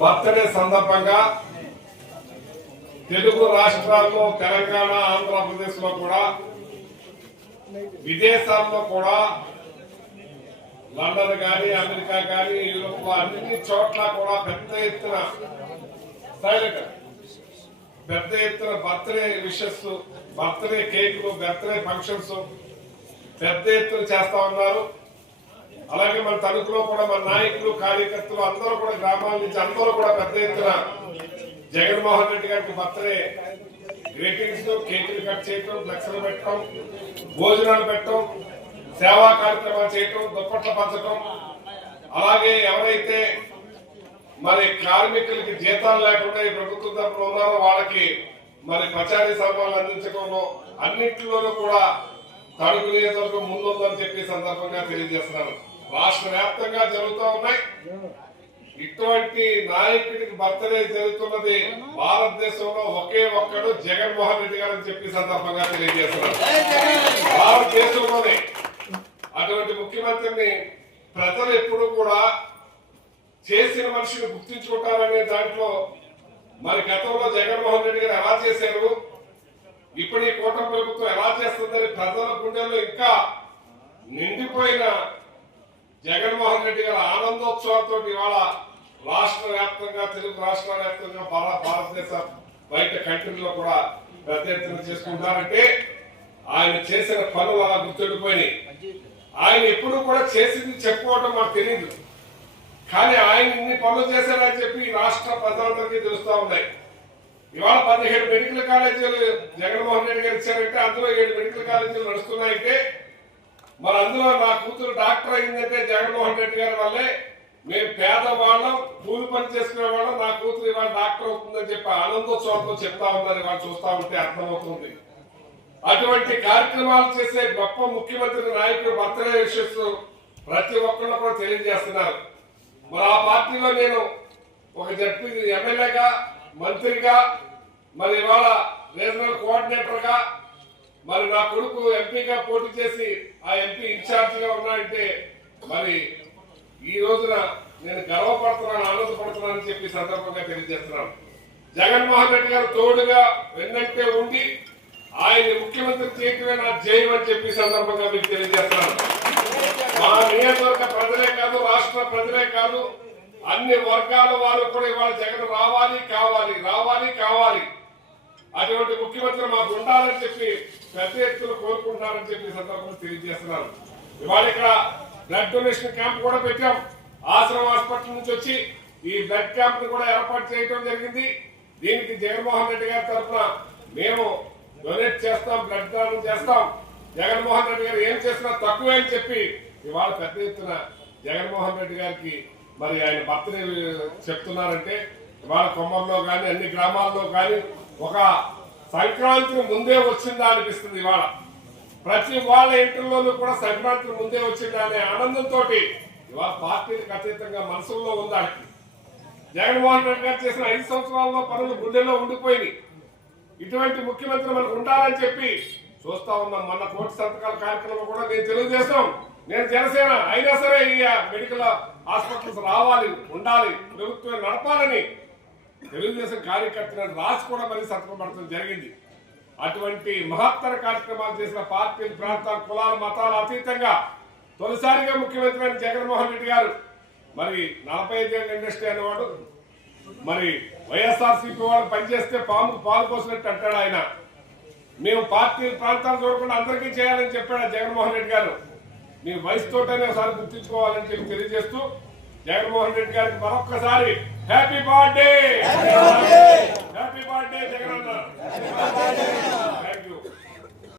Birthday సందర్భంగా తెలుగు రాష్ట్రాల్లో తెలంగాణ ఆంధ్రప్రదేశ్ లో కూడా విదేశాల్లో కూడా లండన్ గాని అమెరికా గాని యూరోప్ అన్ని చోట్ల కూడా పెద్ద ఎత్తున బర్త్డే విషెస్ బర్త్డే కేకులు బర్త్డే ఫంక్షన్స్ పెద్ద ఎత్తున చేస్తా ఉన్నారు. అలాగే మన తణుకులో కూడా మన నాయకులు కార్యకర్తలు అందరూ కూడా గ్రామాల నుంచి అందరూ కూడా పెద్ద ఎత్తున జగన్మోహన్ రెడ్డి గారికి బర్త్డే గ్రీటింగ్స్ కేకులు కట్ చేయటం ఫ్లెక్స్లు పెట్టడం భోజనాలు పెట్టడం సేవా కార్యక్రమాలు చేయటం దుప్పట్ల పంచడం అలాగే ఎవరైతే మరి కార్మికులకి జీతాలు లేకుండా ఈ ప్రభుత్వం తరఫున ఉన్నారో వాళ్ళకి మరి పచారీ సామాన్లు అందించడంలో అన్నింటిలోనూ కూడా తణుకు నియోజకవర్గం ముందుందని చెప్పి సందర్భంగా తెలియజేస్తున్నారు. రాష్ట్ర వ్యాప్తంగా జరుగుతూ ఉన్నాయి. ఇటువంటి నాయకుడికి బర్త్డే జరుగుతున్నది భారతదేశంలో ఒకే ఒక్కడు జగన్మోహన్ రెడ్డి గారు అని చెప్పి సందర్భంగా తెలియజేస్తున్నారు. భారతదేశంలోనే అటువంటి ముఖ్యమంత్రిని ప్రజలు ఎప్పుడు కూడా చేసిన మనిషిని గుర్తించుకుంటారనే దాంట్లో మరి గతంలో జగన్మోహన్ రెడ్డి గారు ఎలా చేశారు, ఇప్పుడు ఈ కూటమి ప్రభుత్వం ఎలా చేస్తుందని ప్రజల గుండెల్లో ఇంకా నిండిపోయిన జగన్మోహన్ రెడ్డి గారు ఆనందోత్సవాలతో ఇవాళ రాష్ట్ర వ్యాప్తంగా తెలుగు రాష్ట్రాల వ్యాప్తంగా భారతదేశ బయట కంట్రీలో కూడా పెద్ద ఎత్తున చేసుకుంటారంటే ఆయన చేసిన పనులు అలా గుర్తుండిపోయినాయి. ఆయన ఎప్పుడు కూడా చేసింది చెప్పుకోవడం మాకు తెలియదు, కానీ ఆయన ఇన్ని పనులు చేశారని చెప్పి రాష్ట్ర ప్రజలందరికీ తెలుస్తూ ఉన్నాయి. ఇవాళ 17 మెడికల్ కాలేజీలు జగన్మోహన్ రెడ్డి గారు ఇచ్చారంటే అందులో 7 మెడికల్ కాలేజీలు నడుస్తున్నాయంటే మరి అందులో నా కూతురు డాక్టర్ అయిందంటే జగన్మోహన్ రెడ్డి గారి వల్లే. మేము పేదవాళ్ళం కూలి పని చేసుకునే వాళ్ళం నా కూతురు ఇవాళ డాక్టర్ అవుతుందని చెప్పి ఆనందోత్సవంతో చెప్తా ఉన్నారు. ఇవాళ చూస్తా ఉంటే అర్థమవుతుంది. అటువంటి కార్యక్రమాలు చేసే గొప్ప ముఖ్యమంత్రి నాయకుడు బర్త్డే విషెస్ ప్రతి ఒక్కళ్ళు కూడా తెలియజేస్తున్నారు. మరి ఆ పార్టీలో నేను ఒక జడ్పీ ఎమ్మెల్యేగా మంత్రిగా మరి ఇవాళ రీజనల్ కోఆర్డినేటర్ గా మరి నా కొడుకు ఎంపీగా పోటీ చేసి ఆ ఎంపీ ఇన్ఛార్జ్ గా ఉన్నాయంటే మరి ఈ రోజున నేను గర్వపడుతున్నాను ఆనందపడుతున్నానని చెప్పి సందర్భంగా తెలియజేస్తున్నాను. జగన్మోహన్ రెడ్డి గారు తోడుగా వెన్నంటే ఉండి ఆయన ముఖ్యమంత్రి చేయటమే నా జయం అని చెప్పి సందర్భంగా మీకు తెలియజేస్తున్నాను. మా నియోజకవర్గ ప్రజలే కాదు రాష్ట్ర ప్రజలే కాదు అన్ని వర్గాల వారు కూడా ఇవాళ జగన్ రావాలి కావాలి అటువంటి ముఖ్యమంత్రి మాకు ఉండాలని చెప్పి పెద్ద ఎత్తున కోరుకుంటున్నారని చెప్పి సందర్భంగా తెలియజేస్తున్నారు. ఇవాళ ఇక్కడ బ్లడ్ డొనేషన్ క్యాంప్ కూడా పెట్టాం. ఆశ్రమ హాస్పిటల్ నుంచి వచ్చి ఈ బ్లడ్ క్యాంప్ ను కూడా ఏర్పాటు చేయడం జరిగింది. దీనికి జగన్మోహన్ రెడ్డి గారి తరఫున మేము డొనేట్ చేస్తాం, బ్లడ్ దానం చేస్తాం. జగన్మోహన్ రెడ్డి గారు ఏం చేసినా తక్కువే అని చెప్పి ఇవాళ పెద్ద ఎత్తున జగన్మోహన్ రెడ్డి గారికి మరి ఆయన బర్త్డే చెప్తున్నారంటే ఇవాళ కొమ్మర్లో కానీ అన్ని గ్రామాల్లో కానీ ఒక సంక్రాంతి ముందే వచ్చిందా అనిపిస్తుంది. ఇవాళ ప్రతి వాళ్ళ ఇంటిలోనూ కూడా సంక్రాంతి ముందే వచ్చిందా అనే ఆనందంతో ఇవాళ పార్టీలకు అతీతంగా మనసుల్లో ఉందానికి జగన్మోహన్ రెడ్డి గారు చేసిన 5 సంవత్సరాల్లో పనులు గుండెల్లో ఉండిపోయింది. ఇటువంటి ముఖ్యమంత్రి మనకు ఉండాలని చెప్పి చూస్తా ఉన్నాం. మొన్న కోటి సంతకాల కార్యక్రమం కూడా నేను తెలుగుదేశం నేను జనసేన అయినా సరే ఈ మెడికల్ హాస్పిటల్స్ రావాలి ఉండాలి ప్రభుత్వం నడపాలని తెలుగుదేశం కార్యకర్తలను రాసి కూడా మరి సంతకం పడటం జరిగింది. అటువంటి మహత్తర కార్యక్రమాలు చేసిన పార్టీలు ప్రాంతాలు కులాలు మతాలు అతీతంగా తొలిసారిగా ముఖ్యమంత్రి అయిన జగన్మోహన్ రెడ్డి గారు మరి 45 ఏళ్ళ ఇండస్ట్రీ అనేవాడు మరి వైఎస్ఆర్సీపీ వాళ్ళు పనిచేస్తే పాముకు పాలు పోసినట్టు అంటాడు ఆయన. మేము పార్టీ ప్రాంతాలు చూడకుండా అందరికీ చేయాలని చెప్పాడు జగన్మోహన్ రెడ్డి గారు. మీ వయసుతోటనే ఒకసారి గుర్తించుకోవాలని చెప్పి తెలియజేస్తూ జగన్మోహన్ రెడ్డి గారికి మరొక్కసారి హ్యాపీ బర్త్డే జగన్ అన్న.